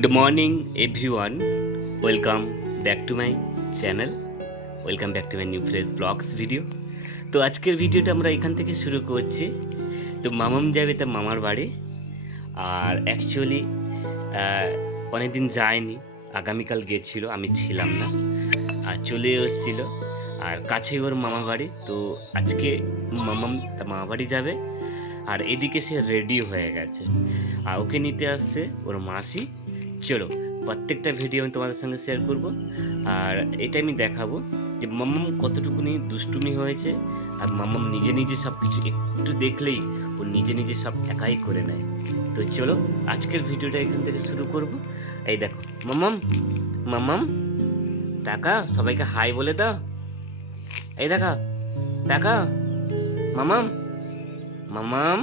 Good morning everyone, welcome back to my channel, welcome back to my new fresh blogs video. তো আজকের ভিডিওটা আমরা এখান থেকে শুরু করছি। তো মামাম যাবে তার মামার বাড়ি, আর অ্যাকচুয়ালি অনেকদিন যায়নি, আগামীকাল গিয়েছিল, আমি ছিলাম না, আর চলে এসেছিলো, আর কাছে ওর মামা বাড়ি। তো আজকে মামাম তার মামা বাড়ি যাবে, আর এদিকে সে রেডি হয়ে গেছে, আর ওকে নিতে আসছে ওর মাসি। চলো প্রত্যেকটা ভিডিও আমি তোমাদের সঙ্গে শেয়ার করব, আর এটা আমি দেখাবো যে মাম্মাম কতটুকুনি দুষ্টুমি হয়েছে, আর মাম্মাম নিজে নিজে সব কিছু একটু দেখলেই ও নিজে নিজে সব একাই করে নেয়। তো চলো আজকের ভিডিওটা এখান থেকে শুরু করব। এই দেখো মাম্মাম, মাম্মাম টাকা সবাইকে হাই বলে দাও। এই দেখা টাকা মামাম, মামাম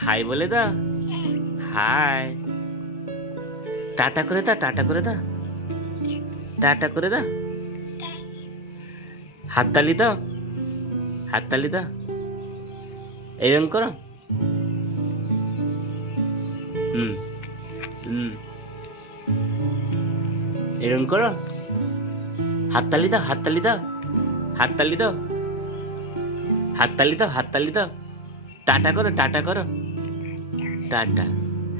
হাই বলে দাও, হাই। টাটা করে দা, টাটা করে দা, টাটা করে দা। হাততালি দাও, হাততালি দাও, এরকম করো। হুম হুম, এরকম করো। হাততালি দাও, হাততালি দাও, হাততালি দাও, হাততালি দাও, হাততালি দাও। টাটা করো, টাটা করো, টাটা।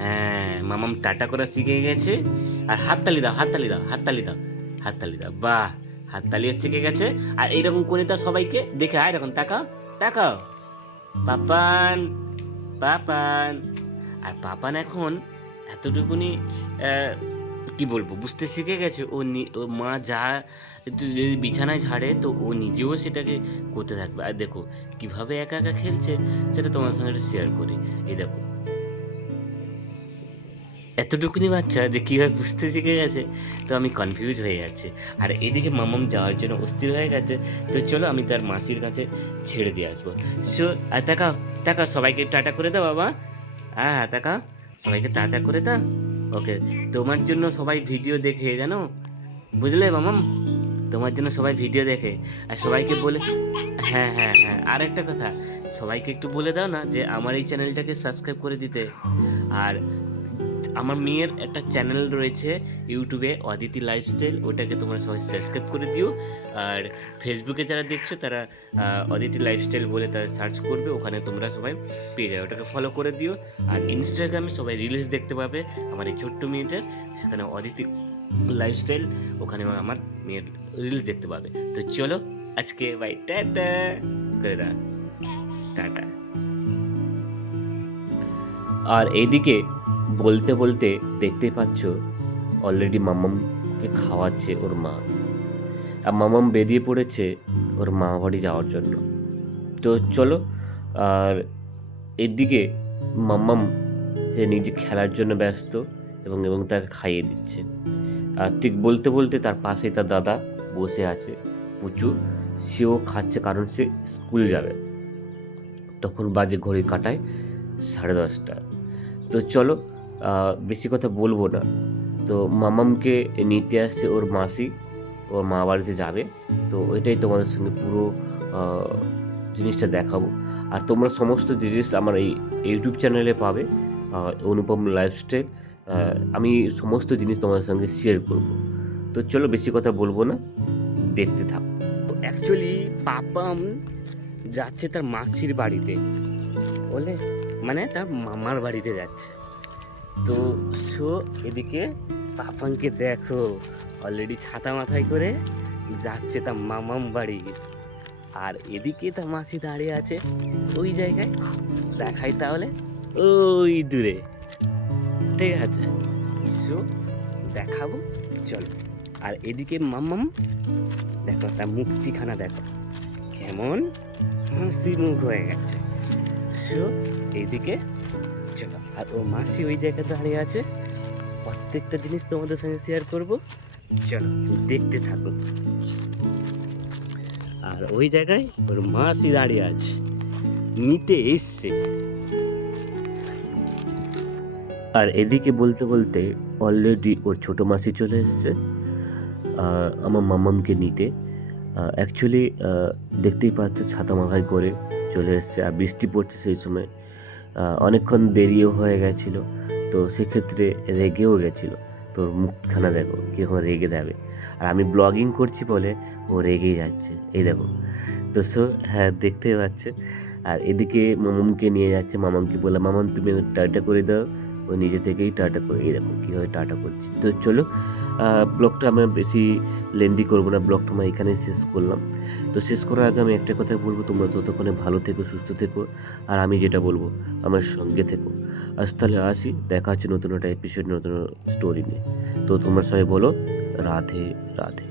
হ্যাঁ, মামাম টাটা করা শিখে গেছে। আর হাততালি দাও, হাততালি দাও, হাততালি দাও, হাততালি দাও। বাহ, হাততালিও শিখে গেছে। আর এইরকম করে দাও সবাইকে দেখে, আয় এরকম তাকাও, তাকাও। পাপান, পাপান। আর পাপান এখন এতটুকুনি কি বলবো, বুঝতে শিখে গেছে। ও মা যা যদি বিছানায় ঝাড়ে তো ও নিজেও সেটাকে করতে থাকবে। আর দেখো কিভাবে একা একা খেলছে, সেটা তোমার সঙ্গে শেয়ার করি। এই দেখো এতটুকুনি বাচ্চা যে কীভাবে বুঝতে শিখে গেছে, তো আমি কনফিউজ হয়ে যাচ্ছি। আর এদিকে মামাম যাওয়ার জন্য অস্থির হয়ে গেছে। তো চলো আমি তার মাসির কাছে ছেড়ে দিয়ে আসবো। সো আর তাকাও, তাকাও, সবাইকে টাটা করে দাও বাবা। হ্যাঁ তাকাও, সবাইকে টাটা করে দাও। ওকে, তোমার জন্য সবাই ভিডিও দেখে, জানো, বুঝলে মামাম, তোমার জন্য সবাই ভিডিও দেখে। আর সবাইকে বলে, হ্যাঁ হ্যাঁ হ্যাঁ, আর একটা কথা, সবাইকে একটু বলে দাও না যে আমার এই চ্যানেলটাকে সাবস্ক্রাইব করে দিতে। আর আমার মেয়ের একটা চ্যানেল রয়েছে ইউটিউবে, অদিতি লাইফস্টাইল, ওটাকে তোমরা সবাই সাবস্ক্রাইব করে দিও। আর ফেসবুকে যারা দেখছো তারা অদিতি লাইফস্টাইল বলে তারা সার্চ করবে, ওখানে তোমরা সবাই পেয়ে যাবে, ওটাকে ফলো করে দিও। আর ইনস্টাগ্রামে সবাই রিলস দেখতে পাবে আমার এই ছোট্ট মেয়েটার, সেখানে অদিতি লাইফস্টাইল, ওখানে আমার মেয়ের রিলস দেখতে পাবে। তো চলো আজকে বাই, টাটা করে দাও, টাটা। আর এইদিকে বলতে বলতে দেখতেই পাচ্ছ অলরেডি মামামকে খাওয়াচ্ছে ওর মা, আর মামাম বেরিয়ে পড়েছে ওর মা বাড়ি যাওয়ার জন্য। তো চলো, আর এদিকে মাম্মাম সে নিজে খেলার জন্য ব্যস্ত, এবং এবং তাকে খাইয়ে দিচ্ছে। আর ঠিক বলতে বলতে তার পাশে তার দাদা বসে আছে পুচু, সেও খাচ্ছে, কারণ সে স্কুল যাবে। তখন বাজে ঘড়ির কাঁটায় 10:30। তো চলো বেশি কথা বলবো না। তো মামামকে নিতে আসছে ওর মাসি, ওর মা বাড়িতে যাবে। তো ওইটাই তোমাদের সঙ্গে পুরো জিনিসটা দেখাবো। আর তোমরা সমস্ত জিনিস আমার এই ইউটিউব চ্যানেলে পাবে, অনুপম লাইফস্টাইল। আমি সমস্ত জিনিস তোমাদের সঙ্গে শেয়ার করব। তো চলো বেশি কথা বলবো না, দেখতে থাকো। অ্যাকচুয়ালি পাপাম যাচ্ছে তার মাসির বাড়িতে, বলে মানে তার মামার বাড়িতে যাচ্ছে। তো সো এদিকে পাপানকে দেখো অলরেডি ছাতা মাথায় করে যাচ্ছে তার মামাম বাড়ি, আর এদিকে তার মাসি দাঁড়িয়ে আছে ওই জায়গায়, দেখাই তাহলে ওই দূরে, ঠিক আছে, সো দেখাবো, চলো। আর এদিকে মামাম দেখো তার মুক্তিখানা দেখো কেমন হাসি মুখ হয়ে গেছে। সো এইদিকে চলো, আর ও মাসি ওই জায়গায় দাঁড়িয়ে আছে, প্রত্যেকটা জিনিস তোমাদের সঙ্গে শেয়ার করব, চলো দেখতে থাকো। আর ওই জায়গায় ওর মাসি দাঁড়িয়ে আছে, নিতে এসছে। আর এদিকে বলতে বলতে অলরেডি ওর ছোটো মাসি চলে এসছে আমার মামামকে নিতে। অ্যাকচুয়ালি দেখতেই পাচ্ছ ছাতা মাথায় করে চলে এসছে, আর বৃষ্টি পড়ছে সেই সময়, অনেকক্ষণ দেরিও হয়ে গেছিলো, তো সেক্ষেত্রে রেগেও গেছিলো। তোর মুখখানা দেখো কীরকম রেগে যাবে। আর আমি ব্লগিং করছি বলে ও রেগেই যাচ্ছে, এই দেখো। তো হ্যাঁ, দেখতেই পাচ্ছে। আর এদিকে মামামকে নিয়ে যাচ্ছে, মামামকে বললাম মামাম তুমি টাটা করে দাও, ও নিজে থেকেই টাটা করে, এই দেখো কীভাবে টাটা করছি। তো চলো, ব্লগটা আমরা বেশি লেন্দি করবো না, ব্লগটা আমরা এখানেই শেষ করলাম। তো শেষ করার আগে আমি একটা কথা বলবো, তোমরা ততক্ষণে ভালো থেকো, সুস্থ থেকো, আর আমি যেটা বলবো আমার সঙ্গে থেকো। আজ তাহলে আসি, দেখা হচ্ছে নতুন একটা এপিসোড, নতুন স্টোরি নিয়ে। তো তোমরা সবাই বলো রাধে রাধে।